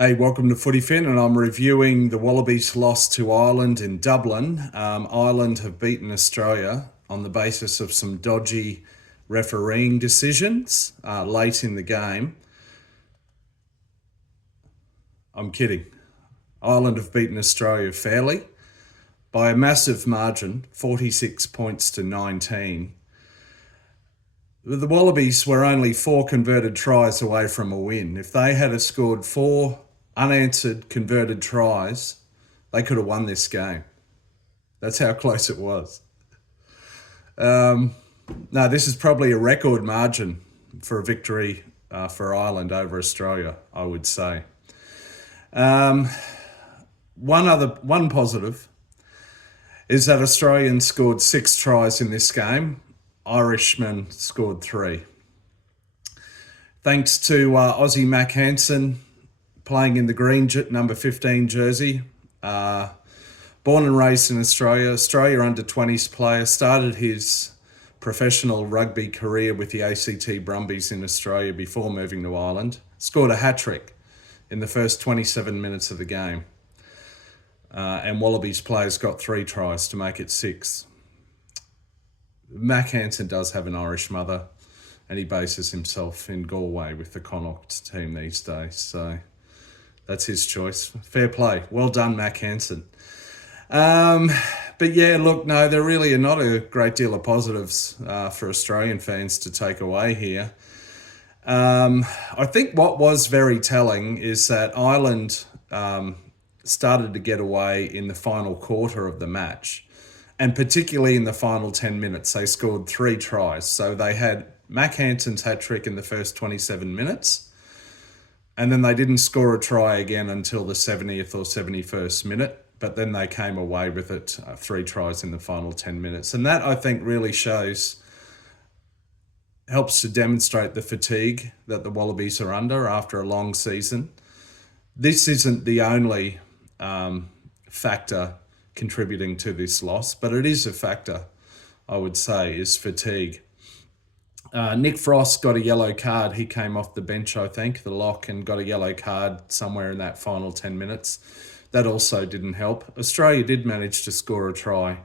Hey, welcome to Footy Fin, and I'm reviewing the Wallabies' loss to Ireland in Dublin. Ireland have beaten Australia on the basis of some dodgy refereeing decisions late in the game. I'm kidding. Ireland have beaten Australia fairly by a massive margin, 46 points to 19. The Wallabies were only 4 converted tries away from a win. If they had scored 4 unanswered converted tries, they could have won this game. That's how close it was. No, this is probably a record margin for a victory for Ireland over Australia, I would say. One positive is that Australians scored 6 tries in this game. Irishmen scored 3. Thanks to Aussie Mac Hansen playing in the green number 15 jersey. Born and raised in Australia, Australia under-20s player, started his professional rugby career with the ACT Brumbies in Australia before moving to Ireland. Scored a hat-trick in the first 27 minutes of the game. And Wallabies players got 3 tries to make it 6. Mac Hansen does have an Irish mother, and he bases himself in Galway with the Connacht team these days. So that's his choice. Fair play. Well done, Mac Hansen. But yeah, look, no, there really are not a great deal of positives for Australian fans to take away here. I think what was very telling is that Ireland started to get away in the final quarter of the match. And particularly in the final 10 minutes, they scored 3 tries. So they had Mac Hansen's hat-trick in the first 27 minutes. And then they didn't score a try again until the 70th or 71st minute. But then they came away with it, 3 tries in the final 10 minutes. And that, I think, really helps to demonstrate the fatigue that the Wallabies are under after a long season. This isn't the only factor contributing to this loss, but it is a factor, I would say, is fatigue. Nick Frost got a yellow card. He came off the bench, I think, the lock, and got a yellow card somewhere in that final 10 minutes. That also didn't help. Australia did manage to score a try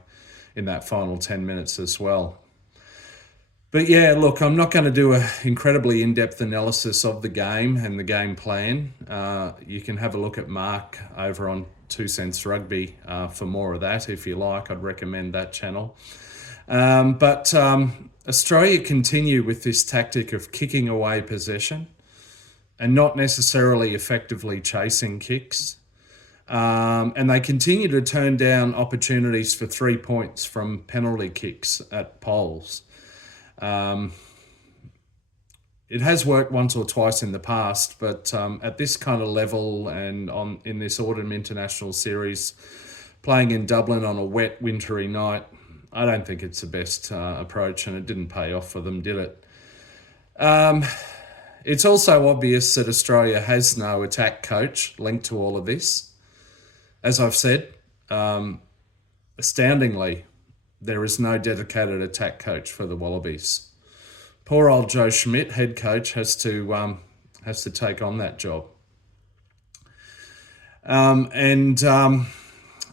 in that final 10 minutes as well. But yeah, look, I'm not going to do an incredibly in-depth analysis of the game and the game plan. You can have a look at Mark over on 2 Cents Rugby for more of that if you like. I'd recommend that channel. But Australia continue with this tactic of kicking away possession and not necessarily effectively chasing kicks. And they continue to turn down opportunities for 3 points from penalty kicks at poles. It has worked once or twice in the past, but at this kind of level and in this autumn international series, playing in Dublin on a wet, wintry night, I don't think it's the best approach, and it didn't pay off for them, did it? It's also obvious that Australia has no attack coach linked to all of this. As I've said, astoundingly, there is no dedicated attack coach for the Wallabies. Poor old Joe Schmidt, head coach, has to take on that job.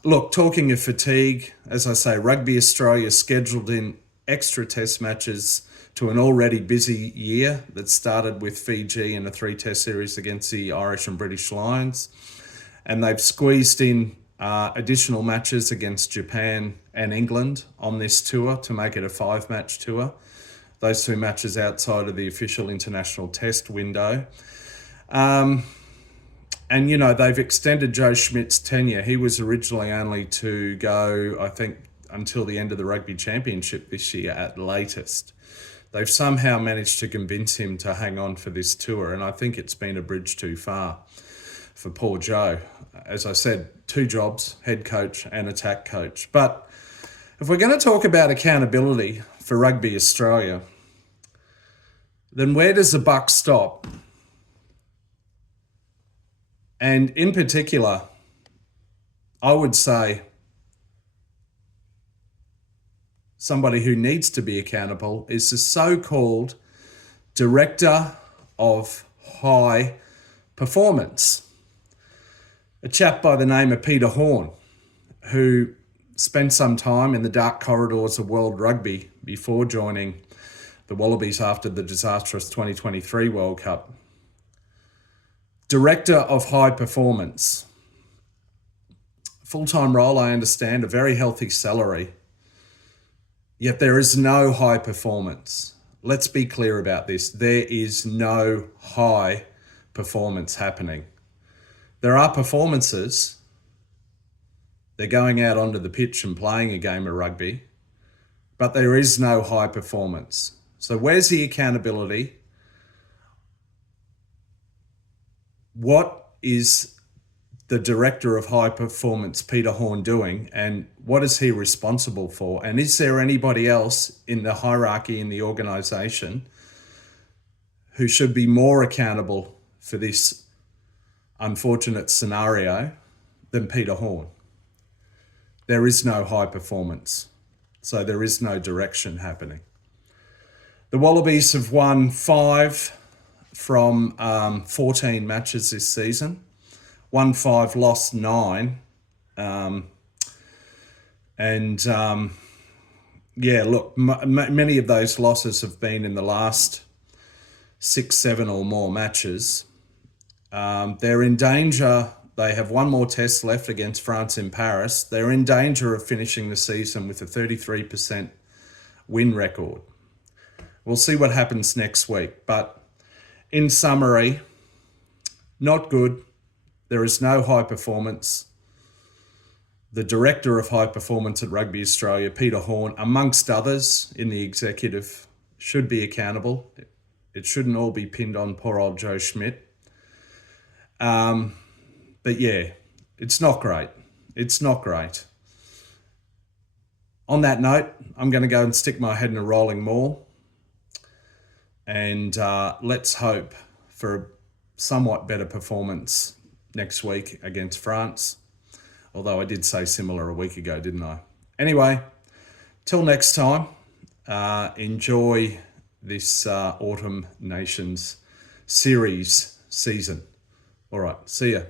Look, talking of fatigue, as I say, Rugby Australia scheduled in extra test matches to an already busy year that started with Fiji in a 3-test series against the Irish and British Lions. And they've squeezed in additional matches against Japan and England on this tour to make it a 5-match tour. Those 2 matches outside of the official international test window. And, you know, they've extended Joe Schmidt's tenure. He was originally only to go, I think, until the end of the Rugby Championship this year at latest. They've somehow managed to convince him to hang on for this tour, and I think it's been a bridge too far for poor Joe. As I said, 2 jobs, head coach and attack coach. But if we're going to talk about accountability for Rugby Australia, then where does the buck stop? And in particular, I would say somebody who needs to be accountable is the so-called Director of High Performance. a chap by the name of Peter Horn, who spent some time in the dark corridors of world rugby before joining the Wallabies after the disastrous 2023 World Cup. Director of High Performance. Full-time role, I understand, a very healthy salary. Yet there is no high performance. Let's be clear about this. There is no high performance happening. There are performances. They're going out onto the pitch and playing a game of rugby, but there is no high performance. So where's the accountability? What is the Director of High Performance, Peter Horn, doing, and what is he responsible for? And is there anybody else in the hierarchy in the organisation who should be more accountable for this unfortunate scenario than Peter Horn? There is no high performance, so there is no direction happening. The Wallabies have won 5 from 14 matches this season. Won 5, lost 9. Look, many of those losses have been in the last 6, 7 or more matches. They're in danger. They have one more test left against France in Paris. They're in danger of finishing the season with a 33% win record. We'll see what happens next week. But in summary, not good. There is no high performance. The Director of High Performance at Rugby Australia, Peter Horn, amongst others in the executive, should be accountable. It shouldn't all be pinned on poor old Joe Schmidt. But yeah, it's not great. It's not great. On that note, I'm going to go and stick my head in a rolling maul. And let's hope for a somewhat better performance next week against France. Although I did say similar a week ago, didn't I? Anyway, till next time, enjoy this Autumn Nations series season. All right, see ya.